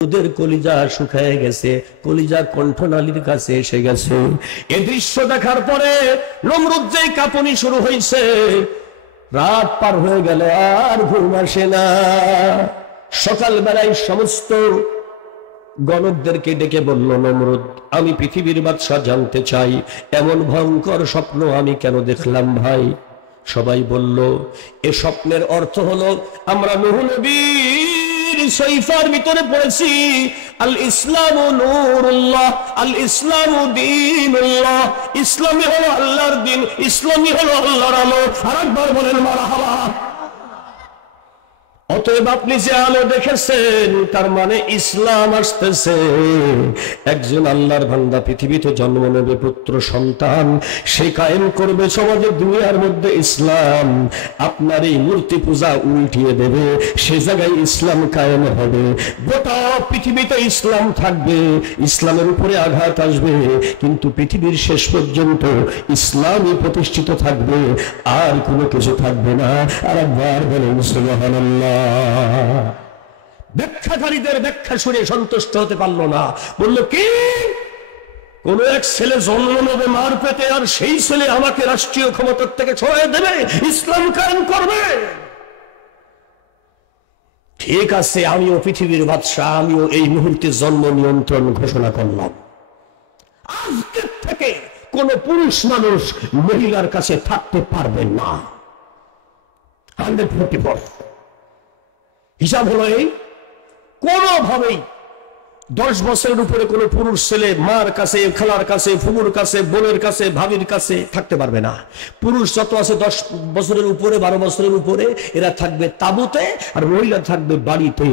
ওদের কলিজা শুকায় গেছে, কলিজা কণ্ঠনালীর কাছে এসে গেছে। এই দৃশ্য দেখার পরে নমরুদ যেই কাঁপুনি শুরু হয়েছে, রাত পার হয়ে গেল আর ঘুম আসে না। সকালবেলায় সমস্ত গণকদেরকে ডেকে বলল, নমরুদ, আমি পৃথিবীর বাদশা জানতে চাই এমন ভয়ঙ্কর স্বপ্ন আমি কেন দেখলাম ভাই? সবাই বলল, এ স্বপ্নের অর্থ হলো আমরা নূহ নবীর সহিফার ভিতরে পড়েছি, আল ইসলামু নূরুল্লাহ, আল ইসলামু দীনুল্লাহ, ইসলামই হলো আল্লাহর দ্বীন, ইসলামই হলো আল্লাহর আলো। আরেকবার বলেন মারহাবা। অতএব আপনি যে আলো দেখেছেন তার মানে ইসলাম আসতেছে। একজন আল্লাহর বান্দা পৃথিবীতে জন্ম নেবে, পুত্র সন্তান, সে কায়েম করবে সমাজে দুনিয়ার মধ্যে ইসলাম। আপনার এই মূর্তি পূজা উল্টিয়ে দেবে, সে জায়গায় ইসলাম কায়েম হবে। গোটা পৃথিবীতে ইসলাম থাকবে, ইসলামের উপরে আঘাত আসবে, কিন্তু পৃথিবীর শেষ পর্যন্ত ইসলামই প্রতিষ্ঠিত থাকবে, আর কোনো কিছু থাকবে না। আর একবার বলেন সুবহানাল্লাহ। ব্যাখ্যাকারীদের ব্যাখ্যা শুনে সন্তুষ্ট হতে পারল না। বলল, কি কোন এক ছেলে জন্ম নেবে মার পেটে, আর সেই ছেলে আমাকে রাষ্ট্রীয় ক্ষমতার থেকে সরিয়ে দেবে, ইসলাম কায়েম করবে? ঠিক আছে, আমিও পৃথিবীর বাদশা, আমিও এই মুহূর্তে জন্ম নিয়ন্ত্রণ ঘোষণা করলাম। আজকের থেকে কোন পুরুষ মানুষ মহিলার কাছে থাকতে পারবে না। 144 হিসাব হলো এই, কোনোভাবেই 10 বছরের উপরে কোন পুরুষ ছেলে মার কাছে, খালার কাছে, ফুফুর কাছে, বোনের কাছে, ভাবির কাছে থাকতে পারবে না। পুরুষ যত আছে 10 বছরের উপরে, 12 বছরের উপরে, এরা থাকবে তাঁবুতে, আর মহিলা থাকবে বাড়িতে।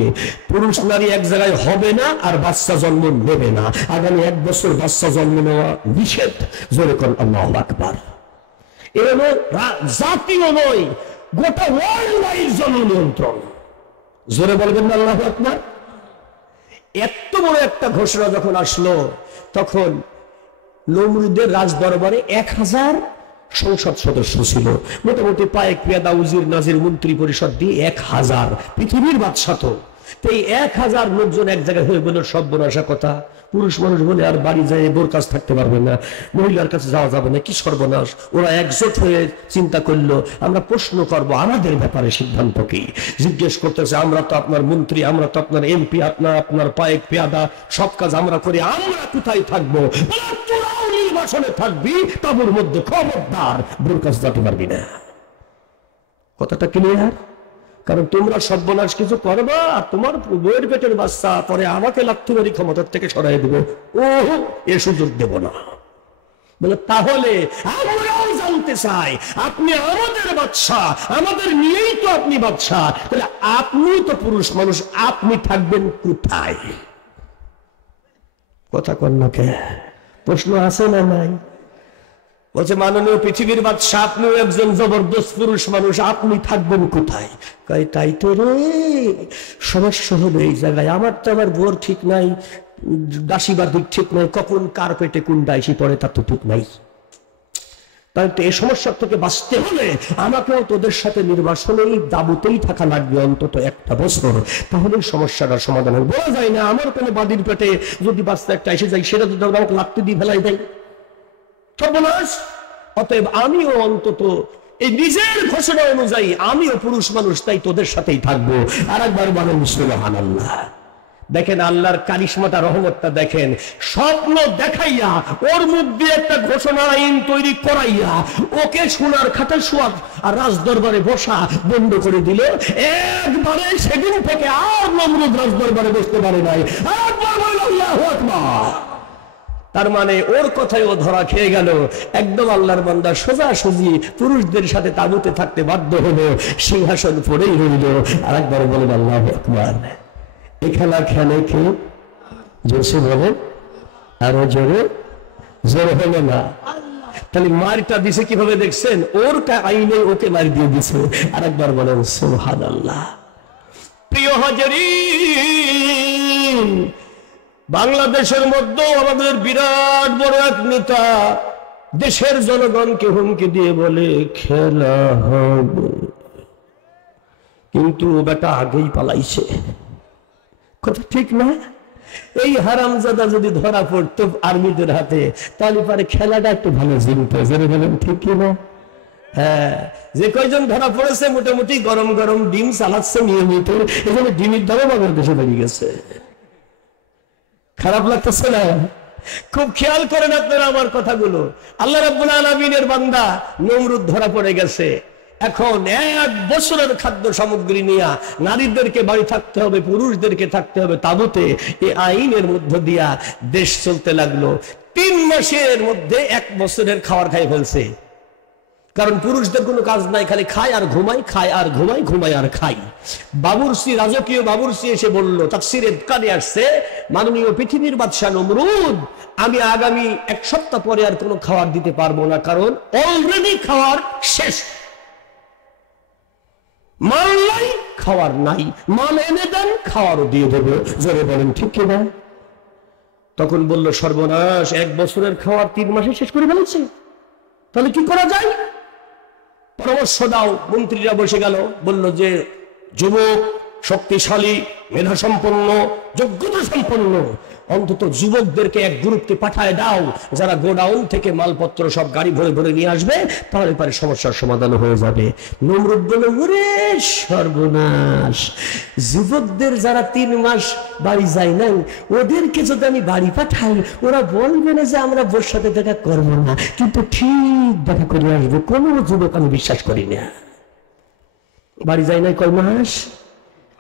পুরুষ নারী এক জায়গায় হবে না, আর বাচ্চা জন্ম নেবে না। আগামী 1 বছর বাচ্চা জন্ম নেওয়া নিষেধ। জোরে করেন আল্লাহু আকবার। এ হলো জাতীয় নয়, গোটা ওয়ার্ল্ড ওয়াইড জন্ম নিয়ন্ত্রণ। জোরে বলবেন না আল্লাহু আকবার। এত বড় একটা ঘোষণা যখন আসলো, তখন নমরুদের রাজ দরবারে 1000 সংসদ সদস্য ছিল। মোটামুটি পায়েক পেয়াদা, উজির, নাজির, মন্ত্রী পরিষদ দিয়ে 1000। পৃথিবীর বাদশা তো। এই 1000 লোকজন এক জায়গায় হয়ে বলল, সর্বনাশা কথা। পুরুষ মানুষ বলে আর বাড়ি যায় বোর কাছে থাকতে পারবে না, মহিলার কাছে যাওয়া যাবে না, কি সর্বনাশ। ওরা একজোট হয়ে চিন্তা করলো, আমরা প্রশ্ন করব আমাদের ব্যাপারে সিদ্ধান্ত কি। জিজ্ঞেস করতেছে, আমরা তো আপনার মন্ত্রী, আমরা তো আপনার এমপি, আপনার পায়েক পেয়াদা, সব কাজ আমরা করি, আমরা কোথায় থাকবো? তোরাও নির্বাচনে থাকবি, তাবুর মধ্যে খবরদার বোর কাছে যেতে পারবি না। কথাটা ক্লিয়ার? কারণ তোমরা সর্বনাশ কিছু করবা, আর তোমার বইয়ের পেটের বাচ্চা পরে আমাকে লাত্থুবারি ক্ষমতার থেকে সরাই দেবো, ও এ সুযোগ দেব না। বলে, তাহলে আমরাও জানতে চাই, আপনি আমাদের বাদশা, আমাদের নিয়েই তো আপনি বাদশা, তাহলে আপনি তো পুরুষ মানুষ, আপনি থাকবেন কোথায়? কথা কন না কে? প্রশ্ন আছে না নাই? বলছে, মাননীয় পৃথিবীর বাদশা, আপনিও একজন জবরদস্ত পুরুষ মানুষ, আপনি থাকবেন কোথায়? কয়, তাই তো রে, সমস্যা হবে এই জায়গায়। আমার তো আমার বোর ঠিক নাই, দাসী বা দিক ঠিক নাই, কখন কার পেটে কোন দাসী পড়ে তার তো ঠিক নাই। তাই তো এই সমস্যার থেকে বাঁচতে হলে আমাকেও তোদের সাথে নির্বাচনেই দাবুতেই থাকা লাগবে অন্তত 1 বছর, তাহলে সমস্যাটার সমাধান হবে। বলা যায় না আমার কোনো বাদির পেটে যদি বাচ্চা একটা এসে যায়, সেটা যদি আমাকে লাগতে দিয়ে ফেলাই দেয়, সর্বনাশ। অতএব আমিও অন্তত এই নিজের ঘোষণা অনুযায়ী আমিও পুরুষ মানুষ, তাই তোদের সাথেই থাকবো। আর একবার বলেন সুবহানাল্লাহ। দেখেন আল্লাহর কারিশমাটা, রহমতটা দেখেন। স্বপ্ন দেখাইয়া ওর মুখ দিয়ে একটা ঘোষণা আইন তৈরি করাইয়া ওকে সোনার খাটে শোয়া আর রাজ দরবারে বসা বন্ধ করে দিল। একবারে সেদিন থেকে আর নমরুদ রাজ দরবারে বসতে পারে নাই। একবার বলেন আল্লাহু আকবার। তার মানে ওর কথায় ও ধরা খেয়ে গেল। একদম আল্লাহর বান্দা সোজাসুজি পুরুষদের সাথে তাঁবুতে থাকতে বাধ্য হলো, সিংহাসন পড়েই রইল। আর একবার বলেন আল্লাহু আকবার। এই খেলা খেলে কি জোরসে বলে, আরো জোরে, জোরে হলো না। তাহলে মারটা দিছে কিভাবে দেখছেন? ওর আইনে ওকে মার দিয়ে দিছে। আর একবার বলেন সুবহানাল্লাহ। প্রিয় হাজিরিন, বাংলাদেশের মধ্যে আমাদের বিরাট বড় এক নেতা দেশের জনগণকে হুমকি দিয়ে বলে খেলা হবে, কিন্তু বেটা আগেই পালাইছে। কথা ঠিক না? এই হারামজাদা যদি ধরা পড়তো আর্মিদের হাতে, তাহলে পরে খেলাটা একটু ভালো জিনতো। ঠিক কিনা? হ্যাঁ, যে কয়জন ধরা পড়েছে মোটামুটি গরম গরম ডিম চালাচ্ছে নিয়মিত, এখানে ডিমের দামও বাংলাদেশে বেড়ে গেছে। খারাপ লাগতেছে না? খুব খেয়াল করেন আপনারা আমার কথাগুলো। আল্লাহ রাব্বুল আলামিনের বান্দা নমরুদ ধরা পড়ে গেছে। এখন 1 বছরের খাদ্য সামগ্রী নিয়ে নারীদেরকে বাড়ি থাকতে হবে, পুরুষদেরকে থাকতে হবে তাবুতে। এই আইনের মধ্য দিয়া দেশ চলতে লাগলো। 3 মাসের মধ্যে 1 বছরের খাবার খাই ফেলছে। কারণ পুরুষদের কোনো কাজ নাই, খালি খায় আর ঘুমাই, খায় আর ঘুমাই, ঘুমাই আর খাই। বাবুরসি, রাজকীয় বাবুরসি এসে বলল, তাফসীরে কানে আসছে, মাননীয় পৃথিবীর বাদশা নমরুদ, আমি আগামী 1 সপ্তাহ পরে আর কোনো খাবার দিতে পারবো না, কারণ অলরেডি খাবার শেষ। মাল নাই, খাবার নাই, মাল এনে দেন, খাওয়ারও দিয়ে দেবো। জোরে বলেন ঠিক কিনা? তখন বলল, সর্বনাশ, 1 বছরের খাবার 3 মাসে শেষ করে ফেলেছে, তাহলে কি করা যায়? পরামর্শ দাও। মন্ত্রীরা বসে গেল, বলল যে যুবক, শক্তিশালী, মেধা সম্পন্ন, যোগ্যতা সম্পন্ন অন্তত যুবকদেরকে এক গ্রুপকে পাঠায় দাও, যারা গোডাউন থেকে মালপত্র সব গাড়ি ভরে ভরে নিয়ে আসবে, তাহলে পরে সমস্যার সমাধান হয়ে যাবে। নমরুদ বলল, ওরে সর্বনাশ, যুবকদের যারা 3 মাস বাড়ি যায় নাই, ওদেরকে যদি আমি বাড়ি পাঠাই, ওরা বলবে না যে আমরা বোর সাথে দেখা করবো না, কিন্তু ঠিক দেখা করে আসবে। কোন যুবক আমি বিশ্বাস করি না। বাড়ি যায় নাই কয় মাস?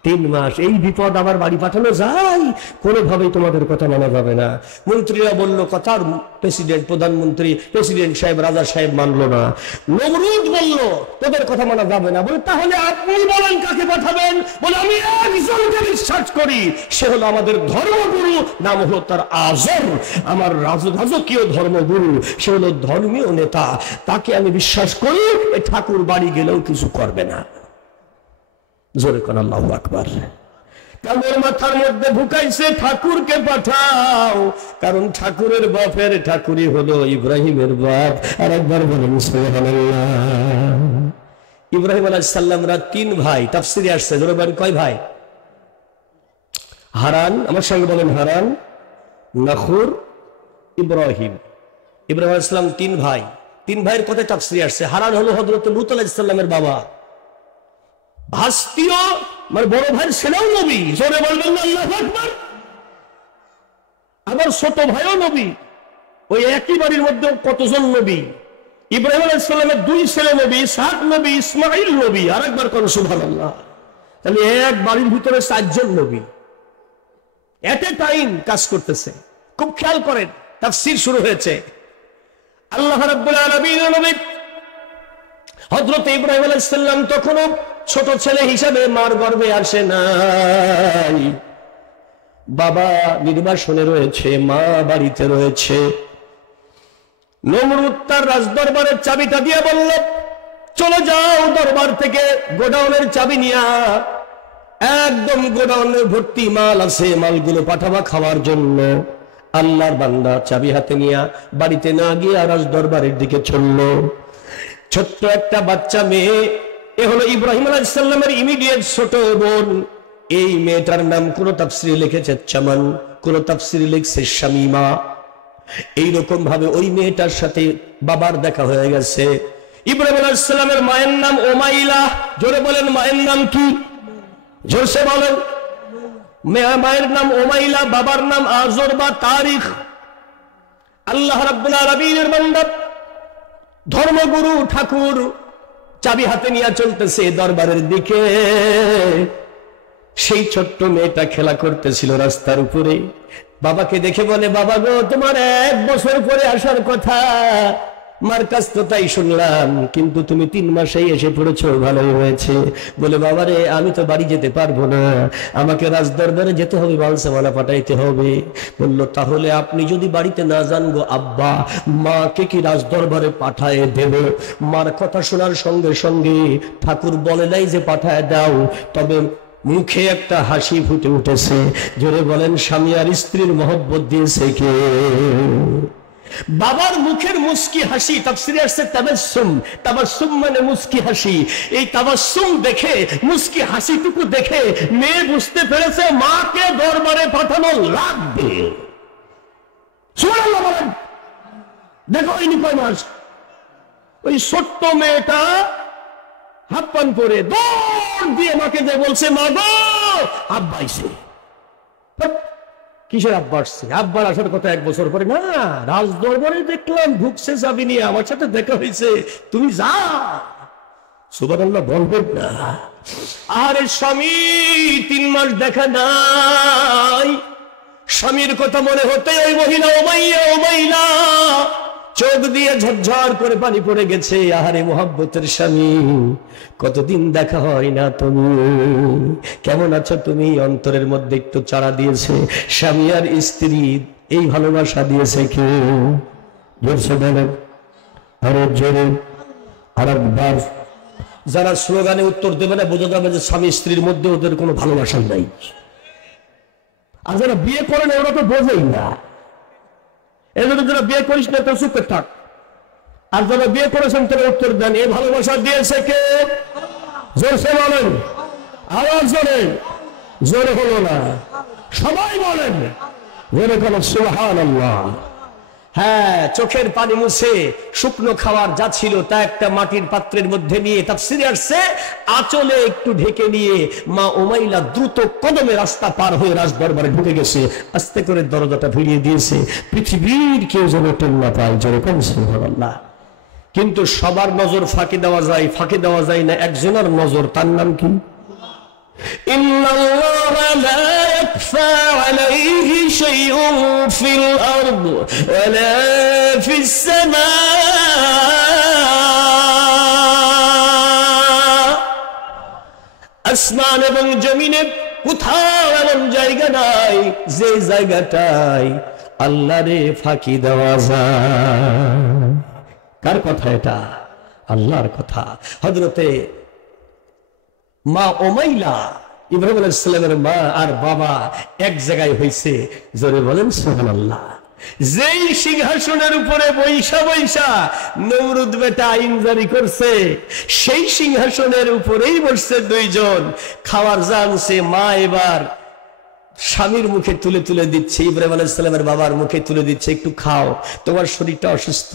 3 মাস। এই বিপদ আবার বাড়ি পাঠানো যায়? কোনোভাবেই তোমাদের কথা মানা যাবে না। মন্ত্রীরা বলল, কথার প্রেসিডেন্ট, প্রধানমন্ত্রী, প্রেসিডেন্ট সাহেব, রাজা সাহেব মানলো না। নমরুদ বলল, তোদের কথা মানা যাবে না। বলে, তাহলে আপনি বলেন কাকে পাঠাবেন? বলে, আমি একজনকে বিশ্বাস করি, সে হলো আমাদের ধর্মগুরু, নাম হলো তার আজর, আমার রাজকীয় ধর্মগুরু, সে হলো ধর্মীয় নেতা, তাকে আমি বিশ্বাস করি। এই ঠাকুর বাড়ি গেলেও কিছু করবে না। জোরে কোন আল্লাহু আকবার। কামের মাথার মধ্যে ঢুকাইছে, ঠাকুরকে পাঠাও, কারণ ঠাকুরের বাপের ঠাকুরই হলো ইব্রাহিমের বাপ। আর একবার বলেন সুবহানাল্লাহ। ইব্রাহিম আলাইহিস সালামরা 3 ভাই, তাফসীরে আসছে। জোরে বলেন কয় ভাই? হারান, আমার সঙ্গে বলেন, হারান, নাখুর, ইব্রাহিম। ইব্রাহিম আলাইহিস সালাম 3 ভাই। 3 ভাইয়ের কথা তাফসীরে আসছে। হারান হলো হযরত লূত আলাইহিস সালামের বাবা, ভাস্তীয়, মানে বড় ভাইয়ের ছেলেও নবী। জোরে বলবেন না আল্লাহু আকবার। আবার ছোট ভাইও নবী। ওই একই বাড়ির মধ্যে কতজন নবী? ইব্রাহিম আলাইহিস সালামের 2 ছেলে নবী, ইসহাক নবী, ইসমাঈল নবী। আরেকবার কোন সুবহানাল্লাহ। তাহলে এক বাড়ির ভিতরে 4 জন নবী এট এ টাইম কাজ করতেছে। খুব খেয়াল করেন, তাফসীর শুরু হয়েছে। আল্লাহ রাব্বুল আলামিনের নবী হযরত ইব্রাহিম আলাইহিস সালাম তখনও ছোট ছেলে হিসাবে মার গর্ভে আসে নাই। বাবা নির্বাসনে রয়েছে, মা বাড়িতে রয়েছে। নমরুদ তার রাজদরবারের চাবিটা দিয়ে বলল, চলে যাও দরবার থেকে গোডাউনের চাবি নিয়া, একদম গোডাউনের ভর্তি মাল আছে, মালগুলো পাঠাবা খাওয়ার জন্য। আল্লাহর বান্দা চাবি হাতে নিয়া বাড়িতে না গিয়ে রাজদরবারের দিকে চলল। ছোট্ট একটা বাচ্চা মেয়ে, এ হলো ইব্রাহিম আলাইহিস সালামের ইমিডিয়েট ছোট বোন। এই মেয়েটার নাম কোন তাফসীরে লিখেছে চামান, কোন তাফসীরে লিখছে শামীমা। এইরকম ভাবে ওই মেয়েটার সাথে বাবার দেখা হয়ে গেছে। ইব্রাহিম আলাইহিস সালামের মায়ের নাম উমাইলা। জোরে বলেন, মায়ের নাম কি? জোরসে বলেন। মায়ের নাম উমাইলা, বাবার নাম আজর বা তারিখ। আল্লাহ রাব্বুল আলামিনের বান্দা ধর্মগুরু ঠাকুর চাবি হাতে নিয়ে চলতেছে দরবারের দিকে। সেই ছোট্ট মেয়েটা খেলা করতেছিল রাস্তার উপরে। বাবাকে দেখে বলে, বাবা গো, তোমার 1 বছর পরে আসার কথা, মার কাছ তো তাই শুনলাম, কিন্তু তুমি 3 মাসেই এসে পড়েছো, ভালোই হয়েছে। বলে, বাবারে, আমি তো বাড়ি যেতে পারবো না, আমাকে রাজদরবারে যেতে হবে, মালসামানা পাঠাইতে হবে। বলল, তাহলে আপনি যদি বাড়িতে না যান গো আব্বা, মাকে কি রাজদরবারে পাঠায় দেব? মার কথা শোনার সঙ্গে সঙ্গে ঠাকুর বলে নাই যে পাঠায় দাও, তবে মুখে একটা হাসি ফুটে উঠেছে। জোরে বলেন, স্বামী আর স্ত্রীর মহব্বত দিয়েছে কে? বাবার মুখের মুস্কি হাসি তাফসিরে আসছে তাবাসসুম, তাবাসসুম মানে মুস্কি হাসি। এই তাবাসসুম দেখে, মুস্কি হাসিটুকু দেখে মেয়ে বুঝতে পেরেছে মাকে দরবারে পাঠানো লাগবে। সুবহানাল্লাহ বলেন। দেখো ইনি কয় মাস, ওই ছোট্ট মেয়েটা হাত পান করে দৌড় দিয়ে মাকে যে বলছে, মা গো আব্বা আইছে। কিসের আব্বা আসছে? আব্বার আসার কথা 1 বছর পরে না, রাজ দরবারে দেখলাম ঢুকছে চাবি নিয়ে, আমার সাথে দেখা হয়েছে, তুমি যা। সুবহানাল্লাহ বলবেন না। আরে স্বামী 3 মাস দেখা নাই, স্বামীর কথা মনে হতে ওই মহিলা উমাইয়া চোখ দিয়ে ঝরঝর করে পানি পড়ে গেছে। আহারে মোহাব্বতের স্বামী, কতদিন দেখা হয় না, তুমি কেমন আছো? তুমি অন্তরের মধ্যে একটু চাড়া দিয়েছে স্বামী আর স্ত্রী, এই ভালোবাসা দিয়েছে কে? জোরসে বলেন, আরো জোরে আরেকবার। যারা স্লোগানে উত্তর দেবে না, বোঝা যাবে যে স্বামী স্ত্রীর মধ্যে ওদের কোনো ভালোবাসা নাই। আর যারা বিয়ে করেন ওরা তো বোঝেই না। এজন্য যারা বিয়ে করিস না তো চুপ থাক, আর যারা বিয়ে করেছেন তারা উত্তর দেন, এই ভালোবাসা দিয়েছে কে? জোরসে বলেন, আওয়াজ জোরে। জোরে হলো না, সবাই বলেন জোরে কোন সুবহানাল্লাহ। হ্যাঁ, চোখের পানি মুছে শুকনো খাবার যা ছিল তা একটা মাটির পাত্রের মধ্যে নিয়ে, তাফসীরে আসছে আঁচলে একটু ঢেকে নিয়ে মা উমাইলা দ্রুত কদমে রাস্তা পার হয়ে রাজ দরবারে ঢুকে গেছে। আস্তে করে দরজাটা ভিড়িয়ে দিয়েছে, পৃথিবীর কেউ যেন টের না পায়। জোরে কোন সুবহানাল্লাহ। কিন্তু সবার নজর ফাঁকি দেওয়া যায় না, একজনের নজর, তার নাম কি? ইন্নাল্লাহা লা ইয়াখফা আলাইহি শাইউন ফিল আরদ ওয়ালা ফিস সামা। আসমান এবং জমিনে কোথাও এমন জায়গা নাই যে জায়গাটায় আল্লাহরে ফাঁকি দেওয়া যায়। কার কথা এটা? আল্লাহর কথা। হযরতে মা উমাইলা, ইব্রাহিম আলাইহিস সালামের মা আর বাবা এক জায়গায় হইছে। জোরে বলেন সুবহানাল্লাহ। যেই সিংহাসনের উপরে বৈশা নমরুদ বেটা আইন জারি করছে, সেই সিংহাসনের উপরেই বসছে 2 জন। খাওয়ার জানছে মা এবার স্বামীর মুখে তুলে তুলে দিচ্ছে, ইব্রাহিম আলাইহিস সালামের বাবার মুখে তুলে দিচ্ছে, একটু খাও, তোমার শরীরটা অসুস্থ,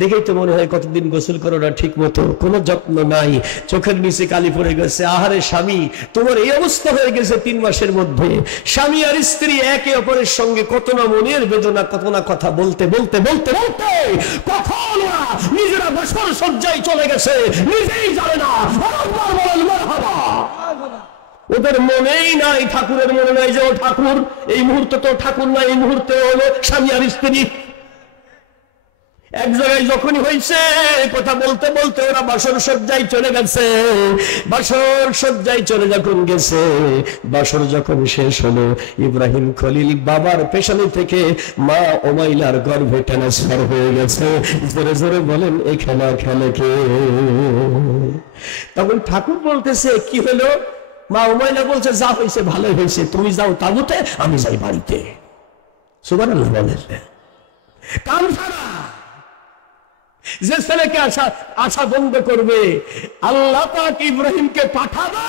দেখেই তো মনে হয় কতদিন গোসল করো না ঠিক মতো, কোনো যত্ন নাই, চোখের নিচে কালি পড়ে গেছে। আহারে স্বামী, তোমার এই অবস্থা হয়ে গেছে 3 মাসের মধ্যে। স্বামী আর স্ত্রী একে অপরের সঙ্গে কত না মনের বেদনা, কত না কথা বলতে বলতে বলতে বলতে কখন ওরা নিজেরা বাসর সজ্জায় চলে গেছে নিজেই জানে না। বলেন মারহাবা। ওদের মনেই নাই, ঠাকুরের মনে নাই যে ও ঠাকুর। এই মুহূর্তে তো ঠাকুর না, এই মুহূর্তে হলো স্বামী আর স্ত্রী। এক জায়গায় যখনই হয়েছে কথা বলতে বলতে ওরা বাসর সজ্জায় চলে গেছে। বাসর সজ্জায় চলে যখন গেছে, বাসর যখন শেষ হলো, ইব্রাহিম খলিল বাবার পেছনে থেকে মা উমাইলার গর্ভে ট্রান্সফার হয়ে গেছে। জোরে জোরে বলেন, এই খেলা খেলে কে? তখন ঠাকুর বলতেছে, কি হলো? মা উমাইলা বলছে, যা হয়েছে ভালোই হয়েছে, তুমি যাও তাঁবুতে, আমি যাই বাড়িতে। সুবহানাল্লাহ বলেন। কাম ছাড়া যে ছেলেকে আশা বন্ধ করবে, আল্লাহ পাক ইব্রাহিমকে পাঠাবে,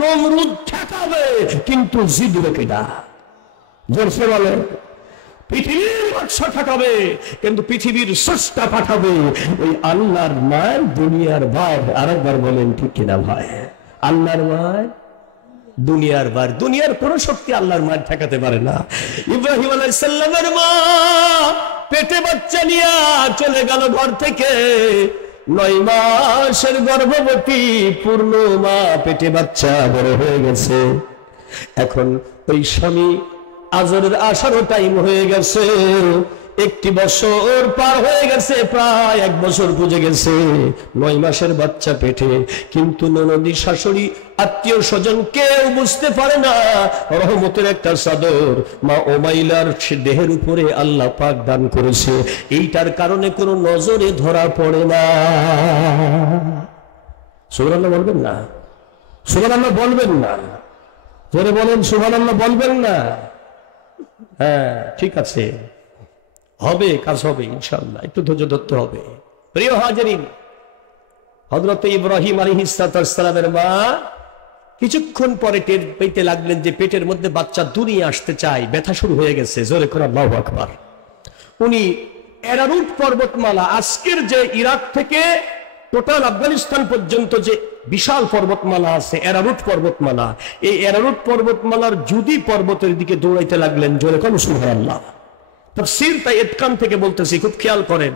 নমরুদ ঠেকাবে, কিন্তু জিদবে কিনা? জোরসে বলে, পৃথিবীর বাদশা ঠেকাবে, কিন্তু পৃথিবীর স্রষ্টা পাঠাবে। ওই আল্লাহর মায়ের দুনিয়ার ভাই। আরেকবার বলেন ঠিক কিনা ভাই? আল্লাহর মায়ের দুনিয়ার বার। দুনিয়ার কোন শক্তি আল্লাহর মায়ের ঠেকাতে পারে না। ইব্রাহিম আলাইহিস সালামের মা পেটে বাচ্চা নিয়ে চলে গেল ঘর থেকে। 9 মাসের গর্ভবতী, পূর্ণ মা, পেটে বাচ্চা বড় হয়ে গেছে। এখন ওই স্বামী আজরের আসারও টাইম হয়ে গেছে। 1 বছর পার হয়ে গেছে, প্রায় 1 বছর বুঝে গেছে। 9 মাসের বাচ্চা পেটে, কিন্তু ননদী, শাশুড়ি, আত্মীয় স্বজন কেউ বুঝতে পারে না। রহমতের একটা চাদর মা উমাইলার দেহের উপরে আল্লাহ পাক দান করেছে। এইটার কারণে কোনো নজরে ধরা পড়ে না। সুবহানাল্লাহ বলবেন না? সুবহানাল্লাহ বলবেন না? জোরে বলেন, সুবহানাল্লাহ বলবেন না? হ্যাঁ ঠিক আছে। হবে, কাজ হবে ইনশাআল্লাহ, একটু ধৈর্য ধরতে হবে। প্রিয় হাজিরিন, হযরত ইব্রাহিম আলাইহিস সালামের মা কিছুক্ষণ পরে টের পেতে লাগলেন যে পেটের মধ্যে বাচ্চা দুনিয়া আসতে চায়, ব্যথা শুরু হয়ে গেছে। জোরে করে আল্লাহু আকবার। উনি এরারুট পর্বতমালা, আজকের যে ইরাক থেকে টোটাল আফগানিস্তান পর্যন্ত যে বিশাল পর্বতমালা আছে এরারুট পর্বতমালা, এই এরারুট পর্বতমালার জুদি পর্বতের দিকে দৌড়াইতে লাগলেন। জোরে কোন সুবহানাল্লাহ। তাফসীর তাই ইতকান থেকে বলতেছি, খুব খেয়াল করেন।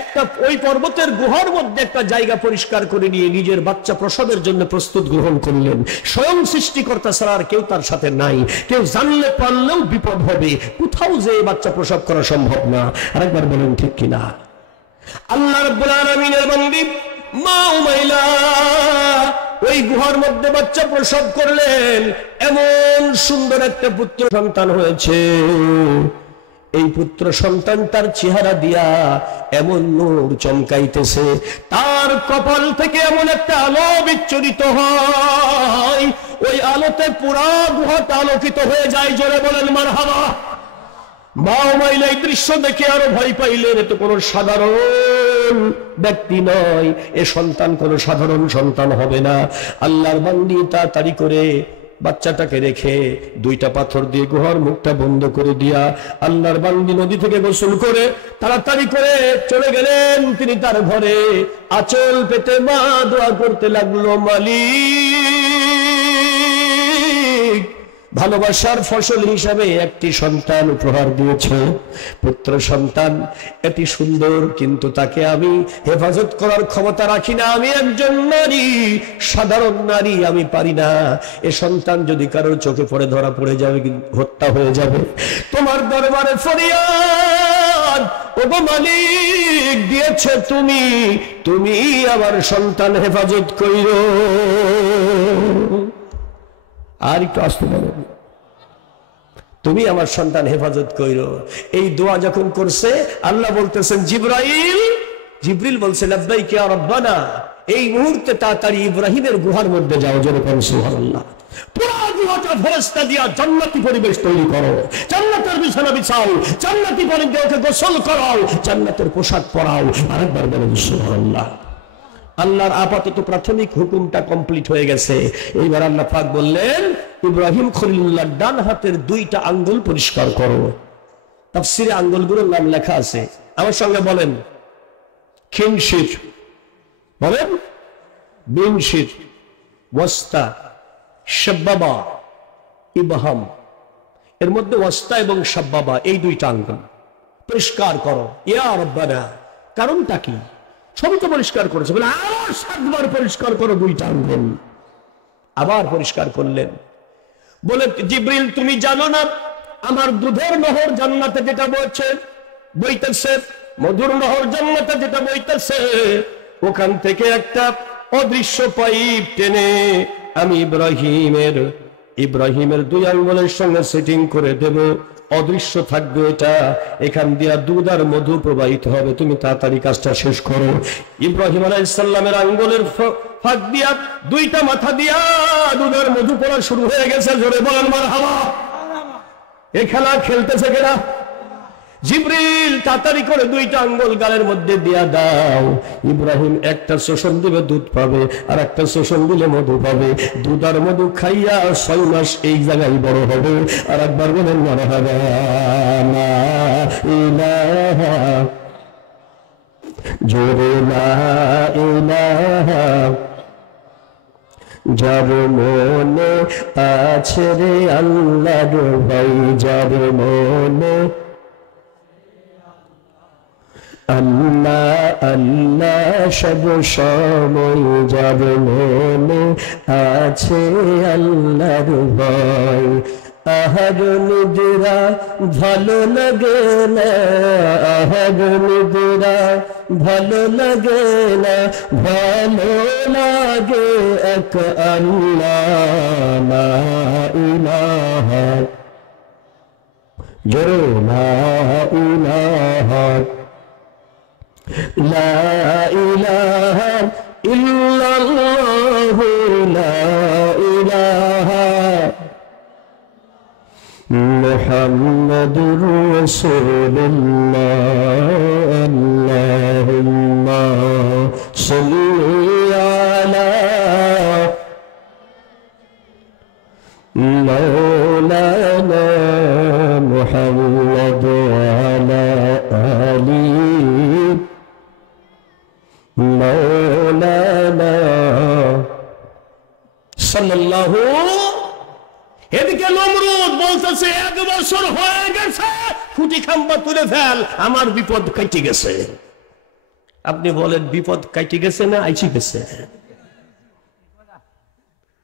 একটা ওই পর্বতের গুহার মধ্যে একটা জায়গা পরিষ্কার করে নিয়ে নিজের বাচ্চা প্রসবের জন্য প্রস্তুত গ্রহণ করলেন। স্বয়ং সৃষ্টিকর্তা ছাড়া আর কেউ তার সাথে নাই। কেউ জানলে পারলেও বিপদ হবে, কোথাও যে বাচ্চা প্রসব করা সম্ভব না। আরেকবার বলেন ঠিক কিনা? আল্লাহ রাব্বুল আলামিনের বান্দী মা উমাইলা ওই গুহার মধ্যে বাচ্চা প্রসব করলেন। এমন সুন্দর একটা পুত্র সন্তান হয়েছে। এই পুত্র সন্তান তার চেহারা দিয়া এমন নূর চমকাইতেছে, তার কপাল থেকে এমন একটা আলো বিচ্ছুরিত হয়, ওই আলোতে পুরা গুহাটা আলোকিত হয়ে যায়। জোরে বলেন মারহাবা। মা উমাইলা এই দৃশ্য দেখে আরো ভয় পাইলেন। এ তো কোনো সাধারণ ব্যক্তি নয়, এ সন্তান কোনো সাধারণ সন্তান হবে না। আল্লাহর বান্দী তাড়াতাড়ি করে বাচ্চাটাকে রেখে দুইটা পাথর দিয়ে গুহার মুখটা বন্ধ করে দিয়া আল্লাহর বান্দী নদী থেকে গোসল করে তাড়াতাড়ি করে চলে গেলেন তিনি তার ঘরে। আঁচল পেতে মা দোয়া করতে লাগলো, মালিক, ভালোবাসার ফসল হিসাবে একটি সন্তান উপহার দিয়েছে, পুত্র সন্তান। এটি সুন্দর, কিন্তু তাকে আমি হেফাজত করার ক্ষমতা রাখি না। আমি একজন নারী, সাধারণ নারী, আমি পারি না। এ সন্তান যদি কারোর চোখে পড়ে ধরা পড়ে যাবে, হত্যা হয়ে যাবে। তোমার দরবারে ফরিয়াদ, ওগো মালিক, দিয়েছে তুমি, তুমি আমার সন্তান হেফাজত কইরো। আর একটু আসতে পারেন, তুমি আমার সন্তান হেফাজত কইরো। এই দোয়া যখন করছে, আল্লাহ বলতেছেন জিবরাইল, জিবরিল বলছে লাব্বাইক ইয়া রাব্বানা, এই মুহূর্তে তাড়াতাড়ি ইব্রাহিমের গুহার মধ্যে যাও। জোরে বলেন সুবহানাল্লাহ। পুরো গুহাটা ফেরেশতা দিয়া জান্নাতি পরিবেশ তৈরি করো, জান্নাতের বিছানা বিছাও, জান্নাতি পরিবেশে গোসল করাও, জান্নাতের পোশাক পরাও। আরেকবার বলেন সুবহানাল্লাহ। আল্লাহর আপাতত প্রাথমিক হুকুমটা কমপ্লিট হয়ে গেছে। এইবার আল্লাহ পাক বললেন, ইব্রাহিম খলিলুল্লাহর ডান হাতের দুইটা আঙ্গুল পরিষ্কার করো। তাফসীরে আঙ্গুলগুলোর নাম লেখা আছে, আমার সঙ্গে বলেন। খিনশির, বলেন বিনশির, ওয়াস্তা, শাব্বাবা, ইবহাম। এর মধ্যে ওয়াস্তা এবং শাব্বাবা এই দুইটা আঙ্গুল পরিষ্কার করো। ইয়া রাব্বানা, কারণটা কি? সবই তো পরিষ্কার করেছে, বলে আবার 7 বার পরিষ্কার করো দুইটা আঙ্গুল। আবার পরিষ্কার করলেন। বলে জিবরিল, তুমি জানো না আমার দুধের নহর জান্নাতে যেটা বইতেছে, মধুর নহর জান্নাতে যেটা বইতেছে, ওখান থেকে একটা অদৃশ্য পাইপ টেনে আমি ইব্রাহিমের 2 আঙ্গুলের সঙ্গে সেটিং করে দেব। অদৃশ্য থাকবে এটা, এখান দিয়া দুধ আর মধু প্রবাহিত হবে। তুমি তাড়াতাড়ি কাজটা শেষ করো। ইব্রাহিম আলাইহিস সালামের আঙ্গুলের ফাঁক দিয়া দুইটা মাথা দিয়া দুধ আর মধু পড়া শুরু হয়ে গেছে। জোরে বলেন মারহাবা। এই খেলা খেলতেছে কেনা? জিবরিল, তাড়াতাড়ি করে দুইটা আঙ্গুল গালের মধ্যে দিয়া দাও। ইব্রাহিম একটা শোষণ দিলে দুধ পাবে, আর একটা শোষণ দিলে মধু পাবে। দুধ আর মধু খাইয়া 6 মাস এই জায়গায় বড় হবে। আর একবার বলেন মারহাবা। লা ইলাহা, জোরে লা ইলাহা। যার মনে আছে রে আল্লাহর ভাই, যার মনে আল্লাহ আল্লাহ সব সময়, যার মনে আছে আল্লাহর ভয়। আহার নিদ্রা ভালো লাগে না, আহার নিদ্রা ভালো লাগে না, ভালো লাগে এক আল্লাহ। লা ইলাহা, জোরে লা ইলাহা, লা ইলাহা ইল্লাল্লাহু, লা ইলাহা মুহাম্মাদুর রাসূলুল্লাহ আল্লাহুম্মা সাল্লি আলা মাওলানা মুহাম্মাদ ওয়া আলা আলি মাওলানা সাল্লাল্লাহু। এদিকে নমরুদ বলতেছে 1 বছর হয়ে গেছে, খুঁটি খাম্বা তুলে ফেল, আমার বিপদ কেটে গেছে। আপনি বলেন বিপদ কেটে গেছে না আইসে গেছে?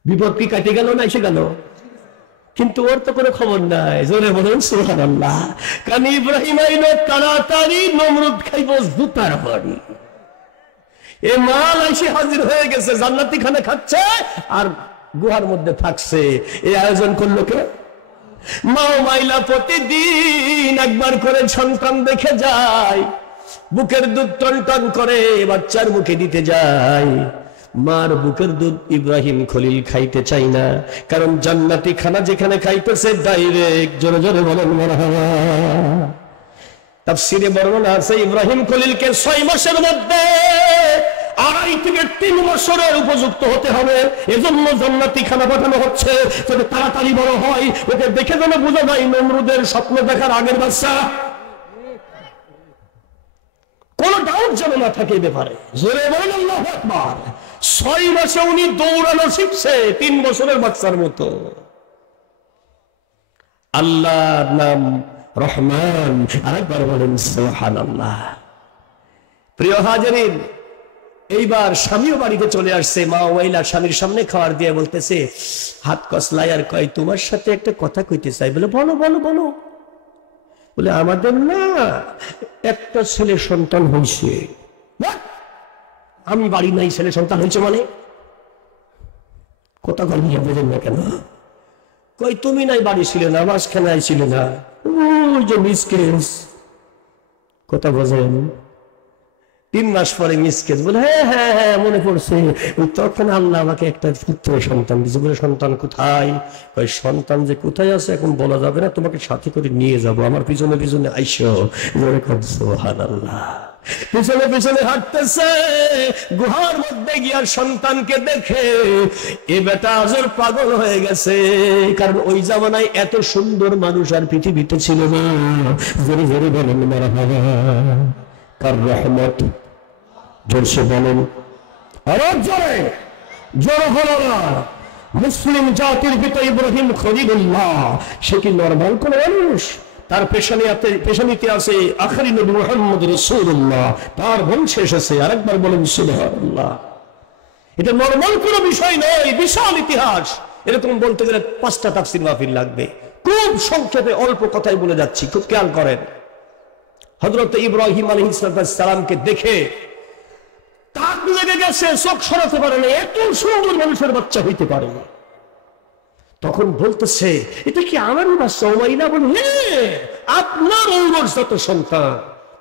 বিপদ কি কেটে গেল না এসে গেল? কিন্তু ওর তো কোনো খবর নাই। জোরে বলেন সুবহানাল্লাহ। কারণ ইব্রাহিম আইলো তাড়াতাড়ি, নমরুদ খাইব জুতার বাড়ি। এ মাল এসে হাজির হয়ে গেছে, জান্নাতি খানা খাচ্ছে আর গুহার মধ্যে থাকছে। এই আয়োজন করলো কে? মা মাইলা প্রতিদিন একবার করে সন্তান দেখে যায়, বুকের দুধ টন টন করে বাচ্চার মুখে দিতে যায়। মার বুকের দুধ ইব্রাহিম খলিল খাইতে চাই না, কারণ জান্নাতি খানা যেখানে খাইতেছে ডাইরেক্ট। জোরে জোরে বলেন মারহাবা। তাফসীরে বর্ণনা আছে ইব্রাহিম খলিলকে 6 মাসের মধ্যে 2.5 থেকে 3 বছরের উপযুক্ত হতে হবে, এজন্য জান্নাতি খানা পাঠানো হচ্ছে যাতে তাড়াতাড়ি বড় হয়। ওকে দেখে যেন বোঝা যায় নমরুদের স্বপ্ন দেখার আগের বাচ্চা। কোন ডাউট যেন না থাকে এই ব্যাপারে। জোরে বলেন আল্লাহু আকবার। 6 মাসে উনি দৌড়ানো শিখছে 3 বছরের বাচ্চার মতো। আল্লাহর নাম রহমান, আরেকবার বলেন সুবহানাল্লাহ। প্রিয় হাজিরিন, এইবার স্বামীও বাড়িতে চলে আসছে। মা ওয়াইলা স্বামীর সামনে খাবার দিয়ে বলতেছে, হাত কসলাই আর কয়, তোমার সাথে একটা কথা কইতে চাই। বলে বলো বলো বলো। বলে আমাদের না একটা ছেলে সন্তান হয়েছে। আমি বাড়ি নাই, ছেলে সন্তান হয়েছে মানে? কথা কল নিয়ে বোঝেন না কেন? কই তুমি নাই, বাড়ি ছিল না, মাঝখানে ছিল না, ওই যে মিসকেস। কথা বোঝেন? 3 মাস পরে মিসকেস। বলে হ্যাঁ হ্যাঁ হ্যাঁ মনে পড়ছে, তখন আল্লাহ আমাকে একটা পুত্র সন্তান দিয়েছে। বলে সন্তান কোথায়? ওই সন্তান যে কোথায় আছে এখন বলা যাবে না, তোমাকে সাথে করে নিয়ে যাব, আমার পিছনে পিছনে আইসো। সুবহানাল্লাহ। পিছনে পিছনে হাঁটতেছে, গুহার মধ্যে গিয়া সন্তানকে দেখে এ বেটা আজর পাগল হয়ে গেছে। কারণ ওই জামানায় এত সুন্দর মানুষ আর পৃথিবীতে ছিল না। জোরে জোরে বলেন মারহাবা। কার রহমত? জোরসে বলেন, আরো জোরে জোরে হলো না। মুসলিম জাতির পিতা ইব্রাহিম খলিলুল্লাহ, সে কি নরমাল কোন মানুষ? তার পেশানিতে আছে আখরি নবী মুহাম্মদ রাসূলুল্লাহ, তার বংশে এসেছে। আরেকবার বলেন সুবহানাল্লাহ। এটা নরমাল কোনো বিষয় নয়, বিশাল ইতিহাস। এরকম বলতে গেলে 5টা তাফসীর মাহফিল লাগবে। খুব সংক্ষেপে অল্প কথাই বলে যাচ্ছি, খুব খেয়াল করেন। হযরত ইব্রাহিম আলাইহিস সালামকে দেখে তাক লেগে গেছে, চোখ সরাতে পারে না, এত সুন্দর মানুষের বাচ্চা হইতে পারে না। তখন বলতেছে, এটা কি আমারই বাচ্চা? ওমাইনা বলে হ্যাঁ, আপনার ঔরসজাত সন্তান।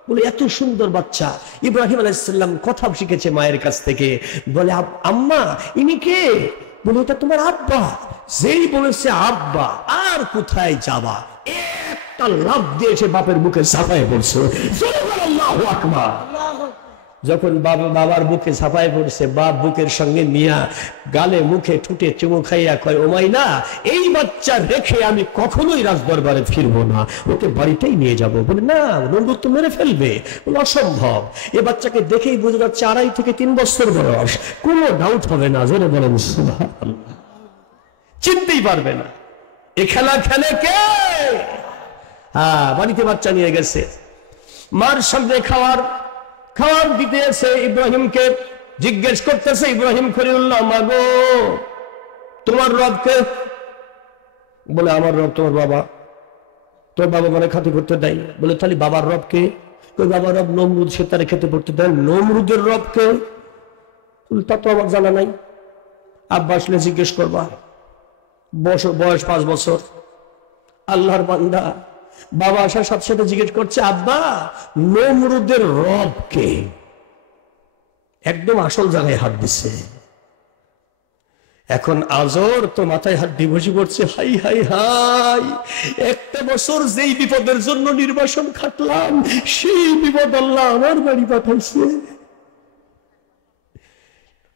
বলে এত সুন্দর বাচ্চা। ইব্রাহিম আলাইহিস সালাম কথা শিখেছে মায়ের কাছ থেকে। বলে আম্মা ইনি কে? বলে এটা তোমার আব্বা। যেই বলেছে আব্বা, আর কোথায় যাবা, একটা লাফ দিয়ে সে বাপের বুকে ঝাঁপায় পড়ছে। আল্লাহু আকবার। যখন বাবার বুকে ঝাঁপায় পড়ছে, বাপ বুকের সঙ্গে নিয়া গালে মুখে ঠুটে চুমু খাইয়া কয়, ওমাইনা এই বাচ্চা রেখে আমি কখনোই রাজদরবারে ফিরবো না, ওকে বাড়িতেই নিয়ে যাব। বলে না, নমরুদ তো মেরে ফেলবে। বলে অসম্ভব। এ বাচ্চাকে দেখেই বোঝা যাচ্ছে 2.5 থেকে 3 বছর বয়স, কোনো ডাউট হবে না। জোরে বলেন সুবহানাল্লাহ। চিনতেই পারবে না এ খেলা খেলে কে। হ্যাঁ, বাড়িতে বাচ্চা নিয়ে গেছে, মার সামনে খাওয়ার দিতে এসে ইব্রাহিমকে জিজ্ঞেস করতেছে, ইব্রাহিম খলিলুল্লাহ, মাগো তোমার রবকে? বলে আমার রব তোমার বাবা। তোর বাবা মানে খাতে করতে দেয়। বলে তাহলে বাবার রবকে? ওই বাবার রব নমরুদ, সে তারে খেতে পড়তে দেয়। নমরুদের রবকে? তা তো আমার জানা নাই। আব্বা আসলে জিজ্ঞেস করবা। বয়স 5 বছর। আল্লাহর বান্দা বাবা আসার সাথে সাথে জিজ্ঞেস করছে, আব্বা নমরুদের রব কে? একদম আসল জায়গায় হাত দিচ্ছে। এখন আজর তো মাথায় হাত দিয়ে বসে পড়ছে, হাই হাই হাই, একটা বছর যেই বিপদের জন্য নির্বাসন খাটলাম সেই বিপদ আল্লাহ আমার বাড়ি পাঠাইছে।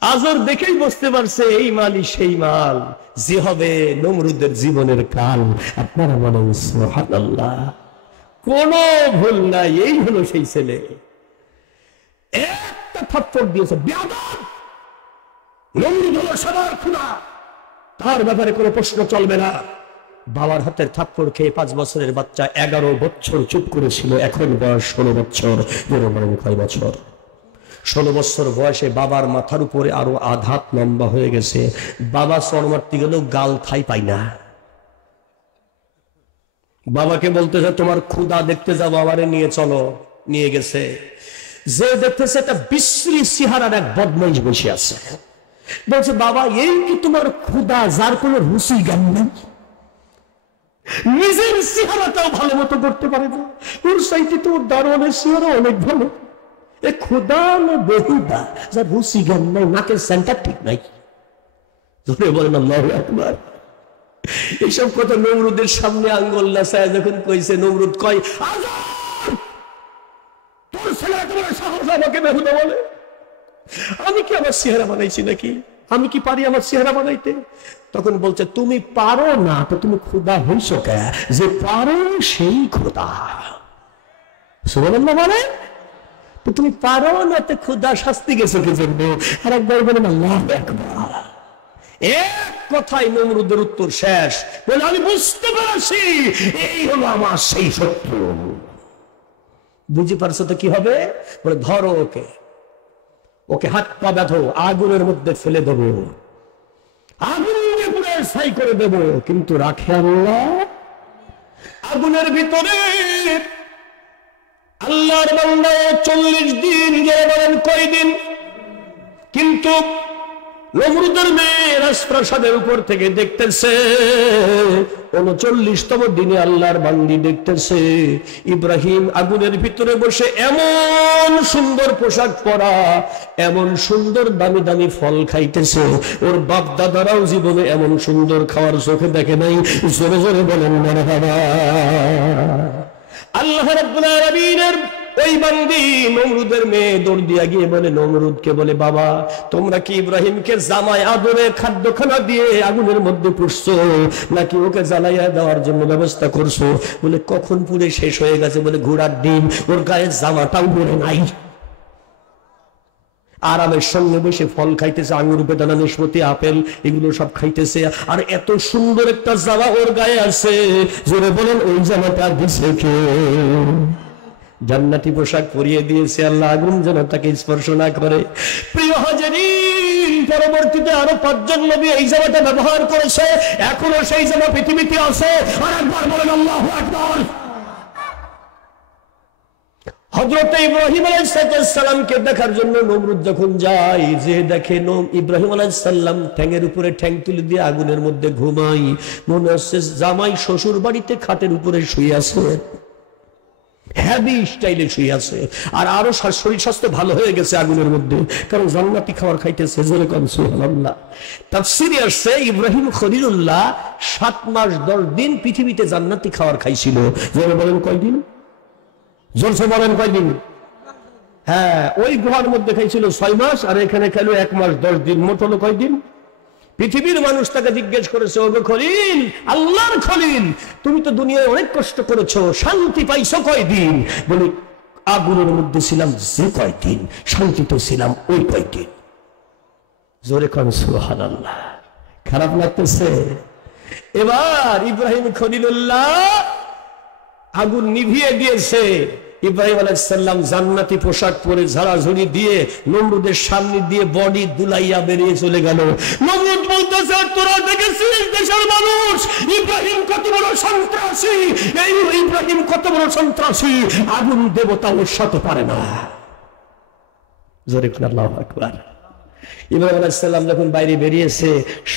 আজর দেখেই বুঝতে পারছে এই মালই সেই মাল যে হবে নমরুদের জীবনের কাল। আপনারা বলেন সুবহানাল্লাহ। কোন ভুল নাই, এই হলো সেই ছেলে। একটা থাপ্পড় দিয়েছে, বেয়াদব। নমরুদ হলো সবার খোদা, তার ব্যাপারে কোনো প্রশ্ন চলবে না। বাবার হাতের থাপ্পড় খেয়ে 5 বছরের বাচ্চা 11 বছর চুপ করেছিল, এখন বয়স 16 বছর। কয় বছর? 16 বছর বয়সে বাবার মাথার উপরে আরো আঘাত লম্বা হয়ে গেছে। বাবা চড় মারতে গেলেও গাল ঠাই পাই না। বাবাকে বলতেছে তোমার ক্ষুধা দেখতে যাবো, আমারে নিয়ে চলো। নিয়ে গেছে, যে দেখতেছে একটা বিশ্রী চেহারার এক বদমাইশ বসে আছে। বলছে বাবা এই কি তোমার ক্ষুধা যার কোনো রুচি জ্ঞান নেই? নিজের চেহারাটাও ভালো মতো করতে পারে না, ওর সাইতে তো দারোয়ানের চেহারা অনেক ভালো। এ ক্ষুধা না বেহুদা, যার রুচি জ্ঞান নাই, নাকের সেন্টার ঠিক নাই। ধরে বলেন আল্লাহু আকবার। এইসব কথা নমরুদের সামনে আঙ্গুল নাচায় যখন কইছে, নমরুদ কয় তোর ছেলে তোমার সাহস আমাকে বেহুদা বলে? আমি কি আমার চেহারা বানাইছি নাকি? আমি কি পারি আমার চেহারা বানাইতে? তখন বলছে তুমি পারো না তো তুমি ক্ষুধা হইছ কে? যে পারো সেই ক্ষুধা। সুবহানাল্লাহ বলে তো তুমি পারো না তো ক্ষুধা শাস্তি গেছো কি জন্য? আর একবার বলেন আল্লাহু আকবার। এক কথাই নমরুদের উত্তর শেষ। বলে আমি বুঝতে পারছি এই হলো আমার সেই শত্রু। বুঝতে পারছো তো কি হবে? বলে ধরো ওকে, ওকে হাত পা বাঁধো, আগুনের মধ্যে ফেলে দেবো, আগুনে পুরো ছাই করে দেবো। কিন্তু রাখে আল্লাহ আগুনের ভিতরে আল্লাহর বান্দা 40 দিন। যারা বলেন কয়দিন? কিন্তু নমরুদের মেয়ে রাজপ্রাসাদের উপর থেকে দেখতেছে 39তম দিনে আল্লাহর বান্দি দেখতেছে ইব্রাহিম আগুনের ভিতরে বসে এমন সুন্দর পোশাক পরা, এমন সুন্দর দামি দামি ফল খাইতেছে। ওর বাপ দাদারাও জীবনে এমন সুন্দর খাওয়ার চোখে দেখে নাই। জোরে জোরে বলেন মারহাবা। আল্লাহ রাব্বুল আলামিনের ওই বান্দি নমরুদের মেয়ে দৌড় দিয়া গিয়ে বলে নমরুদকে, বলে বাবা তোমরা কি ইব্রাহিমকে জামাই আদরে খাদ্যখানা দিয়ে আগুনের মধ্যে পুষছো নাকি ওকে জ্বালাইয়া দেওয়ার জন্য ব্যবস্থা করছো? বলে কখন পুড়ে শেষ হয়ে গেছে। বলে ঘোড়ার ডিম, ওর গায়ে জামাটাও পরে নাই। আরামের সঙ্গে বসে ফল খাইতেছে, আঙুর, বেদানা, নাশপাতি, আপেল, এগুলো সব খাইতেছে। আর এত সুন্দর একটা জামা ওর গায়ে আছে। জোরে বলেন ওই জামাটা দিছে কে? জান্নাতি পোশাক পরিয়ে দিয়েছে আল্লাহ, আগুন যেন তাকে স্পর্শ না করে। প্রিয় হাজিরিন, পরবর্তীতে আরো 5 জন নবী এই জামাটা ব্যবহার করেছে। এখনো সেই জামা পৃথিবীতে আছে। আর একবার বলেন আল্লাহু আকবার। হযরত ইব্রাহিম আলাইহিস সালামকে দেখার জন্য নমরুদ যখন যায়, যে দেখে ইব্রাহিম আলাইহিস সালাম ঠ্যাঙের উপরে ঠ্যাং তুলে দিয়ে আগুনের মধ্যে ঘুমাই। মনে হচ্ছে জামাই শ্বশুর বাড়িতে খাটের উপরে শুয়ে আছে, হেভি স্টাইলে শুয়ে আছে। আর আরো শরীর স্বাস্থ্য ভালো হয়ে গেছে আগুনের মধ্যে, কারণ জান্নাতি খাবার খাইতেছে। জোরে কোন সুবহানাল্লাহ। তাফসীরে আসছে ইব্রাহিম খলিলুল্লাহ 7 মাস 10 দিন পৃথিবীতে জান্নাতি খাবার খাইছিল। জোরে বলেন কয়দিন? জোরসে বলেন কয়দিন? হ্যাঁ, ওই গুহার মধ্যে খাইছিল 6 মাস, আর এখানে খাইলো 1 মাস 10 দিন। মোট হলো কয়দিন? পৃথিবীর মানুষ তাকে জিজ্ঞেস করেছে, ওগো খলিল, আল্লাহর খলিল, তুমি তো দুনিয়ায় অনেক কষ্ট করেছো, শান্তি পাইছো কয়দিন? বলি আগুনের মধ্যে ছিলাম যে কয়দিন, শান্তিতে ছিলাম ওই কয়দিন। জোরে কোন সুবহানাল্লাহ। খারাপ লাগতেছে? এবার ইব্রাহিম খলিলুল্লাহ আগুন নিভিয়ে দিয়েছে। ইব্রাহিম আলাইহিস সালাম জান্নাতি পোশাক পরে ঝাড়াঝুড়ি দিয়ে নমরুদের সামনে দিয়ে বডি দুলাইয়া বেরিয়ে চলে গেল। নমরুদ বলতেছে, তোরা দেখেছিস দেশের মানুষ ইব্রাহিম কত বড় সন্ত্রাসী, এই ইব্রাহিম কত বড় সন্ত্রাসী, আগুন দেবতা ওর সাথে পারে না। জোরে বলেন আল্লাহু আকবার। ইব্রাহিম আলাইহিস সালাম যখন বাইরে বেরিয়েছে,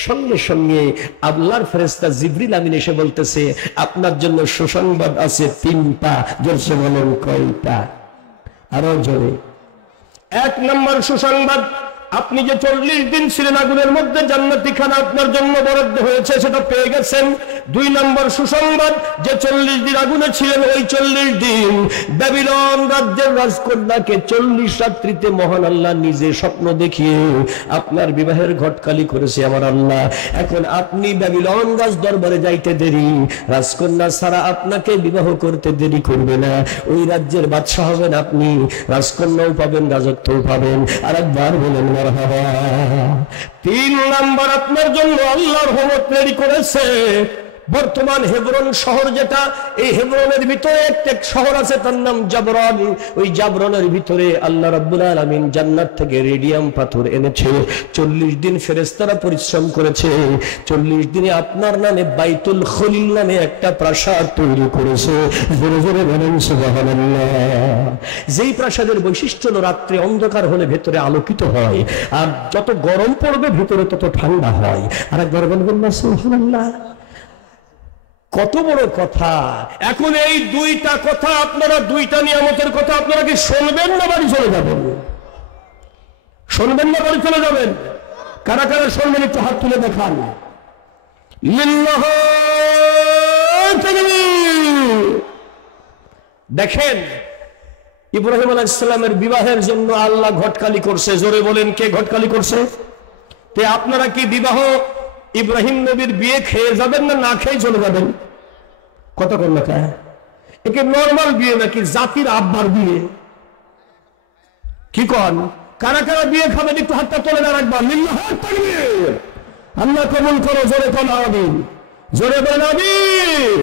সঙ্গে সঙ্গে আল্লাহর ফেরেশতা জিবরিল আমিন এসে বলতেছে, আপনার জন্য সুসংবাদ আছে 3টা। জোরে বলেন কয়টা? আরো জোরে। 1 নম্বর সুসংবাদ, আপনি যে 40 দিন ছিলেন আগুনের মধ্যে, জান্নাতি খানা আপনার জন্য বরাদ্দ হয়েছে, সেটা পেয়ে গেছেন। 2 নম্বর সুসংবাদ, যে 40 দিন আগুনে ছিলেন, ওই 40 দিন ব্যাবিলন রাজ্যের রাজকন্যাকে 40 রাত্রিতে মহান আল্লাহ নিজে স্বপ্ন দেখিয়ে আপনার বিবাহের ঘটকালি করেছে আমার আল্লাহ। এখন আপনি ব্যাবিলন রাজ দরবারে যাইতে দেরি, রাজকন্যা ছাড়া আপনাকে বিবাহ করতে দেরি করবে না। ওই রাজ্যের বাদশা হবেন আপনি, রাজকন্যাও পাবেন, রাজত্বও পাবেন। আর একবার বলেন মারহাবা। 3 নাম্বার, আপনার জন্য আল্লাহর রহমত তৈরি করেছে। বর্তমান হেবরন শহর, যেটা এই হেবরনের ভিতরে একটা শহর আছে, তার নাম জাবরন। ওই জাবরনের ভিতরে আল্লাহ রাব্বুল আলামিন জান্নাত থেকে রেডিয়াম পাথর এনেছে। 40 দিন ফেরেশতারা পরিশ্রম করেছে। 40 দিনে আপনার নামে বাইতুল খলিল নামে একটা প্রাসাদ তৈরি করেছে। জোরে জোরে বলেন সুবহানাল্লাহ। যেই প্রাসাদের বৈশিষ্ট্য হলো রাত্রে অন্ধকার হলে ভেতরে আলোকিত হয়, আর যত গরম পড়বে ভেতরে তত ঠান্ডা হয়। আর একবার বলবেন না সুবহানাল্লাহ। কত বড় কথা! এখন এই 2টা কথা, আপনারা 2টা নিয়ামতের কথা আপনারা কি শুনবেন না বাড়ি চলে যাবেন? শুনবেন না বাড়ি চলে যাবেন? কারা কারা শুনবেন একটু হাত তুলে দেখান। দেখেন, ইব্রাহিম আলাইহিস সালামের বিবাহের জন্য আল্লাহ ঘটকালি করছে। জোরে বলেন, কে ঘটকালি করছে? তে আপনারা কি বিবাহ ইব্রাহিম নবীর বিয়ে খেয়ে যাবেন না না খেয়ে চলে যাবেন? কত কোন লেখা? একে নরমাল বিয়ে নাকি জাতির আব্বার বিয়ে? কি কন? কারা কারা বিয়ে খাবেন একটু হাতটা তোলে না রাখবা। লিল্লাহি তাকবীর। আল্লাহ কবুল করো। জোরে কোন আমিন। জোরে বলেন আমিন।